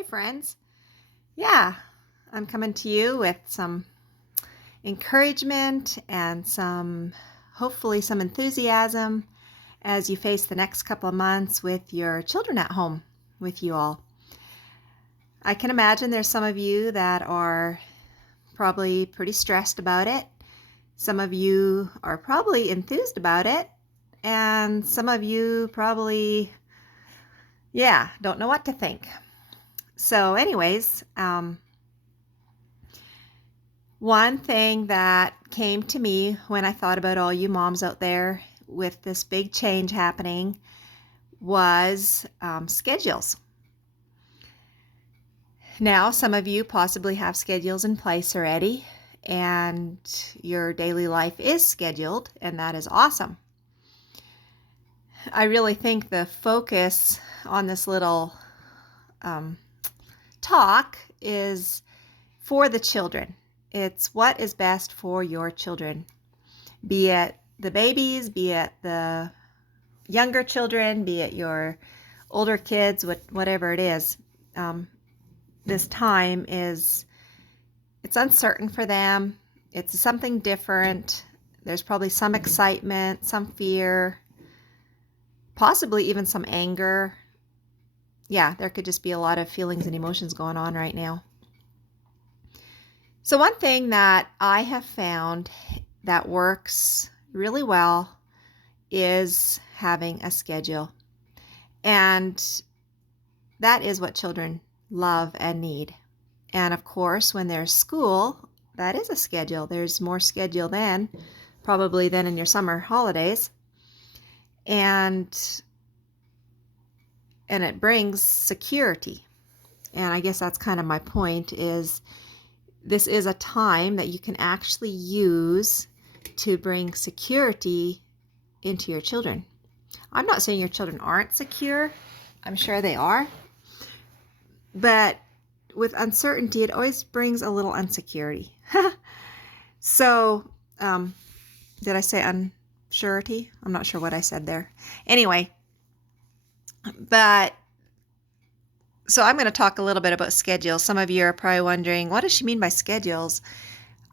Hi, friends. Yeah, I'm coming to you with some encouragement and hopefully, some enthusiasm as you face the next couple of months with your children at home with you all. I can imagine there's some of you that are probably pretty stressed about it. Some of you are probably enthused about it. And some of you probably, don't know what to think. So anyways, one thing that came to me when I thought about all you moms out there with this big change happening was schedules. Now, some of you possibly have schedules in place already, and your daily life is scheduled, and that is awesome. I really think the focus on this little talk is for the children. It's what is best for your children, be it the babies, be it the younger children, be it your older kids, whatever it is. This time it's uncertain for them. It's something different. There's probably some excitement, some fear, possibly even some anger. Yeah, there could just be a lot of feelings and emotions going on right now. So one thing that I have found that works really well is having a schedule. And that is what children love and need. And of course, when there's school, that is a schedule. There's more schedule probably than in your summer holidays. And it brings security. And I guess that's kind of my point is this is a time that you can actually use to bring security into your children. I'm not saying your children aren't secure. I'm sure they are. But with uncertainty, it always brings a little unsecurity. So, did I say unsurety? I'm not sure what I said there. Anyway, so I'm going to talk a little bit about schedules. Some of you are probably wondering, what does she mean by schedules?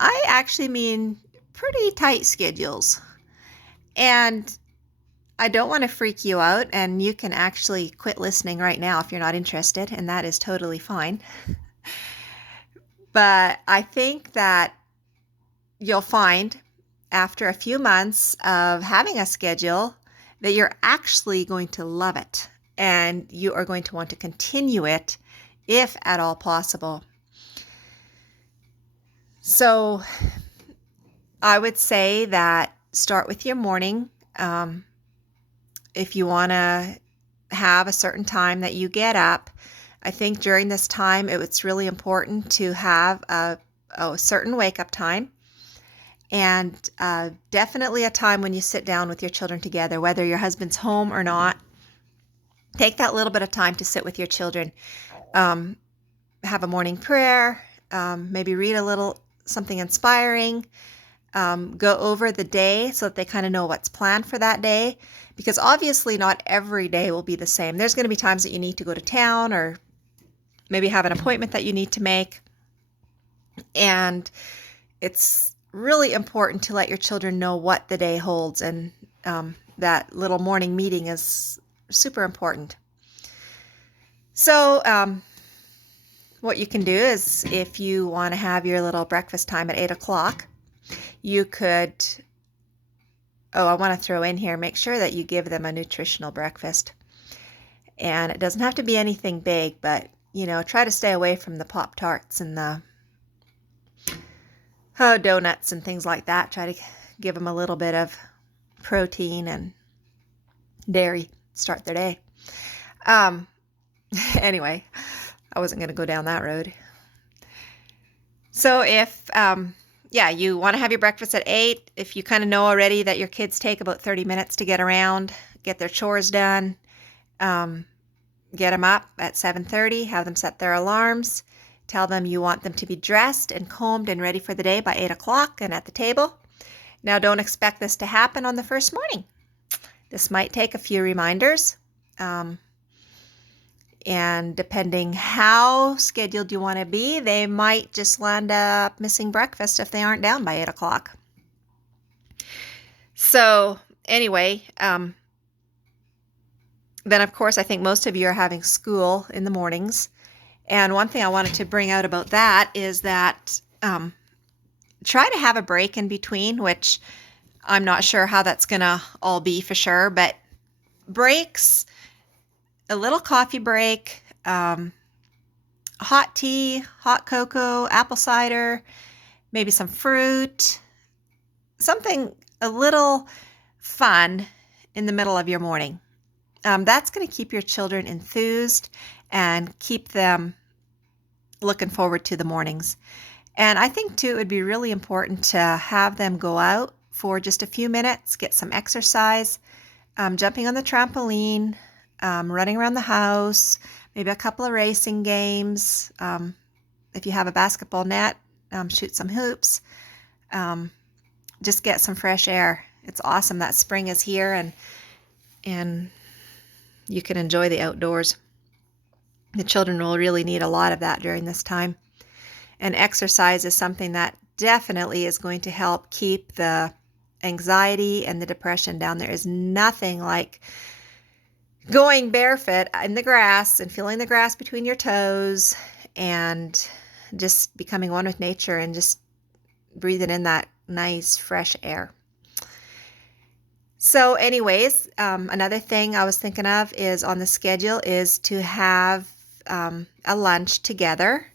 I actually mean pretty tight schedules. And I don't want to freak you out, and you can actually quit listening right now if you're not interested, and that is totally fine. But I think that you'll find after a few months of having a schedule that you're actually going to love it, and you are going to want to continue it if at all possible. So I would say that start with your morning. If you want to have a certain time that you get up, I think during this time it's really important to have a certain wake-up time, and definitely a time when you sit down with your children together, whether your husband's home or not. Take that little bit of time to sit with your children. Have a morning prayer, maybe read a little something inspiring, go over the day so that they kind of know what's planned for that day, because obviously not every day will be the same. There's going to be times that you need to go to town or maybe have an appointment that you need to make. And it's really important to let your children know what the day holds, and that little morning meeting is super important. So what you can do is, if you want to have your little breakfast time at 8 o'clock, you could, I want to throw in here, make sure that you give them a nutritional breakfast. And it doesn't have to be anything big, but, try to stay away from the Pop-Tarts and the donuts and things like that. Try to give them a little bit of protein and dairy, start their day. Anyway, I wasn't going to go down that road. So if, you want to have your breakfast at 8, if you kind of know already that your kids take about 30 minutes to get around, get their chores done, get them up at 7:30, have them set their alarms, tell them you want them to be dressed and combed and ready for the day by 8 o'clock and at the table. Now, don't expect this to happen on the first morning. This might take a few reminders. And depending how scheduled you want to be, they might just land up missing breakfast if they aren't down by 8 o'clock. So anyway, then of course I think most of you are having school in the mornings. And one thing I wanted to bring out about that is that try to have a break in between, which I'm not sure how that's going to all be for sure, but breaks, a little coffee break, hot tea, hot cocoa, apple cider, maybe some fruit, something a little fun in the middle of your morning. That's going to keep your children enthused and keep them looking forward to the mornings. And I think too, it would be really important to have them go out for just a few minutes, get some exercise, jumping on the trampoline, running around the house, maybe a couple of racing games. If you have a basketball net, shoot some hoops. Just get some fresh air. It's awesome that spring is here and you can enjoy the outdoors. The children will really need a lot of that during this time. And exercise is something that definitely is going to help keep the anxiety and the depression down. There is nothing like going barefoot in the grass and feeling the grass between your toes and just becoming one with nature and just breathing in that nice fresh air. So anyways, another thing I was thinking of is on the schedule is to have a lunch together,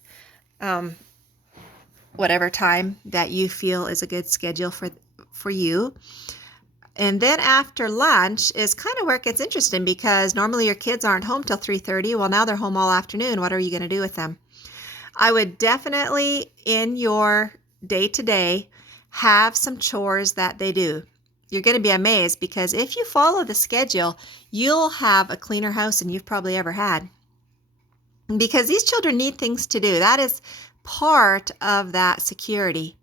whatever time that you feel is a good schedule for you. And then after lunch is kind of where it gets interesting because normally your kids aren't home till 3:30. Well, now they're home all afternoon. What are you going to do with them? I would definitely in your day-to-day have some chores that they do. You're going to be amazed because if you follow the schedule, you'll have a cleaner house than you've probably ever had. Because these children need things to do. That is part of that security,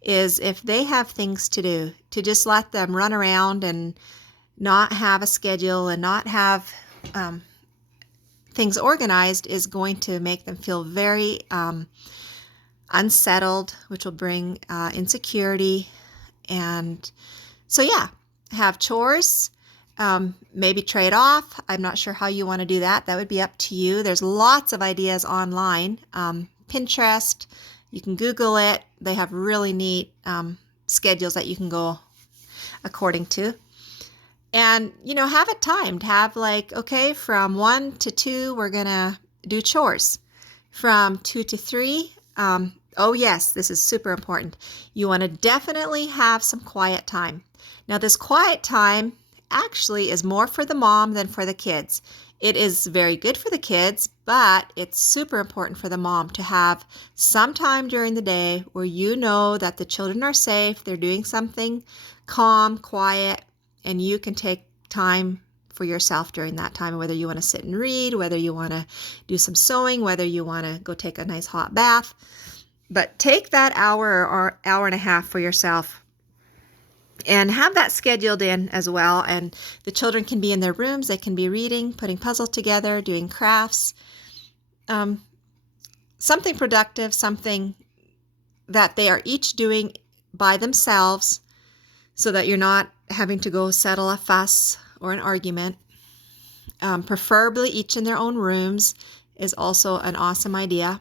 is if they have things to do, to just let them run around and not have a schedule and not have things organized is going to make them feel very unsettled, which will bring insecurity. And so yeah, have chores, maybe trade off. I'm not sure how you want to do that. That would be up to you. There's lots of ideas online. Pinterest, you can Google it. They have really neat schedules that you can go according to. And, have it timed. Have like, okay, from 1 to 2, we're going to do chores. From 2 to 3, oh yes, this is super important. You want to definitely have some quiet time. Now this quiet time actually is more for the mom than for the kids. It is very good for the kids, but it's super important for the mom to have some time during the day where you know that the children are safe, they're doing something calm, quiet, and you can take time for yourself during that time, whether you want to sit and read, whether you want to do some sewing, whether you want to go take a nice hot bath. But take that hour or hour and a half for yourself and have that scheduled in as well. And the children can be in their rooms. They can be reading, putting puzzles together, doing crafts, something productive, something that they are each doing by themselves so that you're not having to go settle a fuss or an argument. Preferably each in their own rooms is also an awesome idea.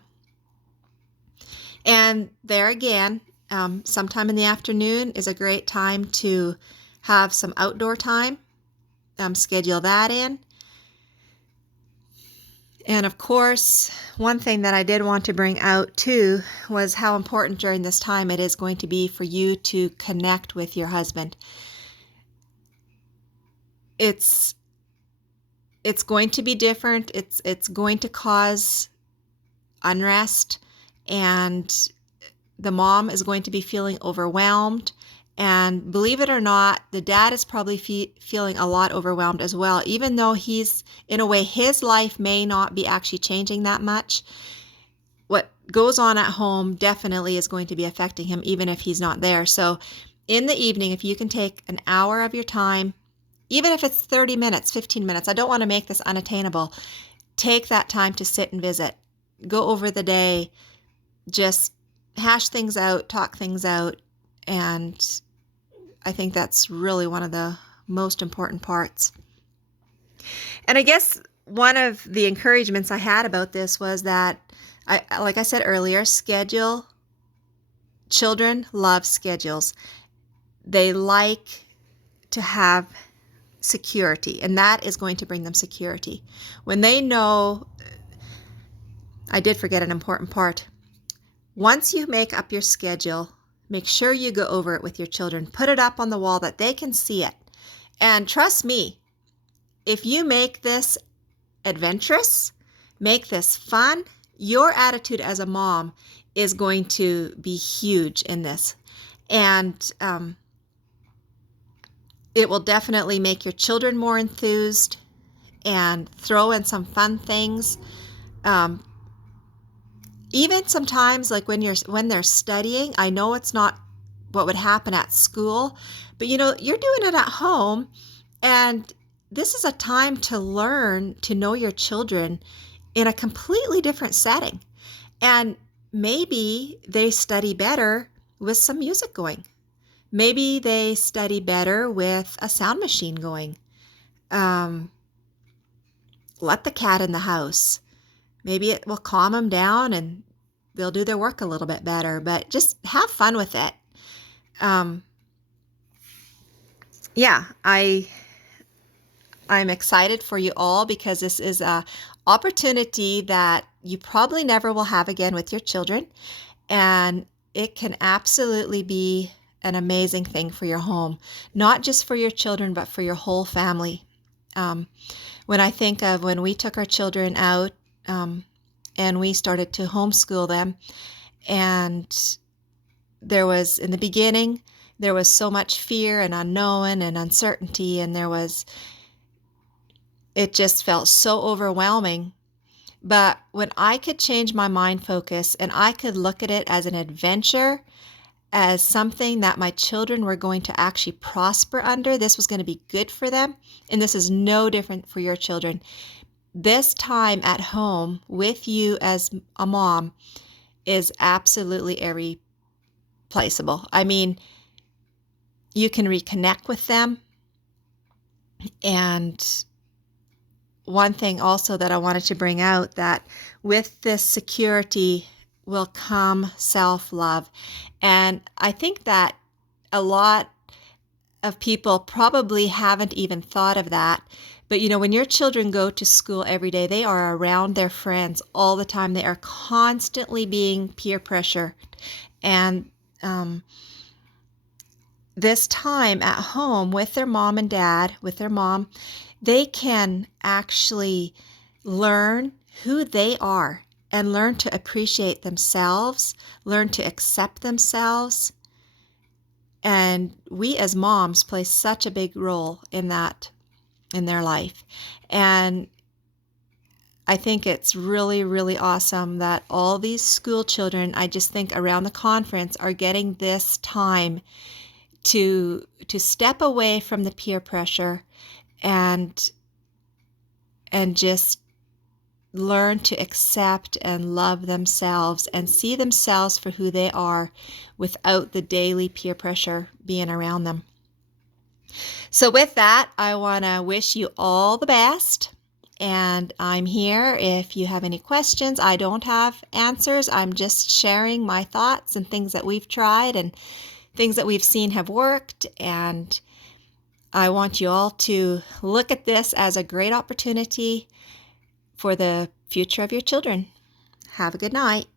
And there again, sometime in the afternoon is a great time to have some outdoor time. Schedule that in. And of course, one thing that I did want to bring out too was how important during this time it is going to be for you to connect with your husband. It's going to be different. It's going to cause unrest, and the mom is going to be feeling overwhelmed. And believe it or not, the dad is probably feeling a lot overwhelmed as well, even though he's, in a way, his life may not be actually changing that much. What goes on at home definitely is going to be affecting him, even if he's not there. So in the evening, if you can take an hour of your time, even if it's 30 minutes, 15 minutes, I don't want to make this unattainable. take that time to sit and visit. Go over the day, just hash things out, talk things out, and I think that's really one of the most important parts. And I guess one of the encouragements I had about this was that, like I said earlier, children love schedules. They like to have security, and that is going to bring them security. When they know, I did forget an important part. Once you make up your schedule, make sure you go over it with your children. Put it up on the wall that they can see it. And trust me, if you make this adventurous, make this fun, your attitude as a mom is going to be huge in this. And it will definitely make your children more enthused, and throw in some fun things. Even sometimes, like when they're studying, I know it's not what would happen at school, but you're doing it at home, and this is a time to learn to know your children in a completely different setting. And maybe they study better with some music going. Maybe they study better with a sound machine going. Let the cat in the house. Maybe it will calm them down and they'll do their work a little bit better, but just have fun with it. I'm excited for you all, because this is a opportunity that you probably never will have again with your children, and it can absolutely be an amazing thing for your home, not just for your children, but for your whole family. When I think of when we took our children out and we started to homeschool them, and in the beginning, there was so much fear and unknown and uncertainty, and it just felt so overwhelming. But when I could change my mind focus and I could look at it as an adventure, as something that my children were going to actually prosper under, this was going to be good for them, and this is no different for your children. This time at home with you as a mom is absolutely irreplaceable. I mean, you can reconnect with them. And one thing also that I wanted to bring out, that with this security will come self-love. And I think that a lot of people probably haven't even thought of that. But when your children go to school every day, they are around their friends all the time. They are constantly being peer pressured. And this time at home with their mom and dad, with their mom, they can actually learn who they are and learn to appreciate themselves, learn to accept themselves. And we as moms play such a big role in that, in their life. And I think it's really, really awesome that all these school children, I just think around the conference, are getting this time to step away from the peer pressure and just learn to accept and love themselves and see themselves for who they are without the daily peer pressure being around them. So with that, I want to wish you all the best. And I'm here if you have any questions. I don't have answers. I'm just sharing my thoughts and things that we've tried and things that we've seen have worked. And I want you all to look at this as a great opportunity for the future of your children. Have a good night.